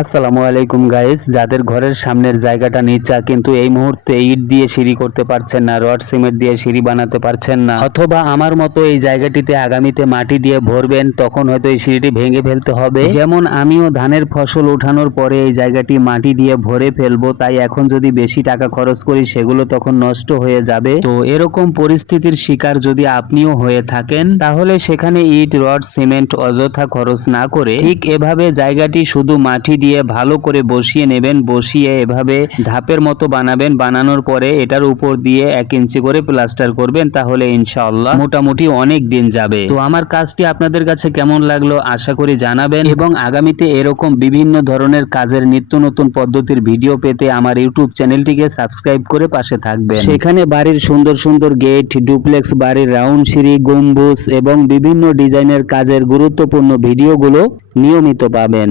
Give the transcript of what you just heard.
আসসালামু আলাইকুম গাইস যাদের ঘরের সামনের জায়গাটা নিচা, কিন্তু এই মুহূর্তে ইট দিয়ে সিঁড়ি করতে পারছেন না, রড, সিমেন্ট দিয়ে সিঁড়ি বানাতে পারছেন না। অথবা আমার মতো এই জায়গাটিতে আগামীতে মাটি দিয়ে ভরবেন, তখন হয়তো এই সিঁড়িটি ভেঙে ফেলতে হবে। যেমন আমিও ধানের ফসল ওঠানোর পরে এই জায়গাটি মাটি দিয়ে ভরে ফেলব, তাই এখন যদি বেশি টাকা খরচ করি, সেগুলো তখন নষ্ট হয়ে যাবে। তো এরকম পরিস্থিতির শিকার যদি আপনিও হয়ে থাকেন, তাহলে সেখানে ইট, রড, সিমেন্ট অযথা খরচ না করে ঠিক এভাবে জায়গাটি শুধু মাটি দিয়ে ভালো করে বসিয়ে নেবেন, বসিয়ে এভাবে ধাপের মতো বানাবেন। বানানোর পরে এটার উপর দিয়ে এক ইঞ্চি করে প্লাস্টার করবেন, তাহলে ইনশাআল্লাহ মোটামুটি অনেক দিন যাবে। তো আমার কাজটি আপনাদের কাছে কেমন লাগল আশা করি জানাবেন। এবং আগামীতে এরকম বিভিন্ন ধরনের কাজের নিত্য নতুন পদ্ধতির ভিডিও পেতে আমার ইউটিউব চ্যানেলটিকে সাবস্ক্রাইব করে পাশে থাকবেন। সেখানে বাড়ির সুন্দর সুন্দর গেট, ডুপ্লেক্স বাড়ির রাউন্ড সিঁড়ি, গম্বুজ এবং বিভিন্ন ডিজাইনের কাজের গুরুত্বপূর্ণ ভিডিওগুলো নিয়মিত পাবেন।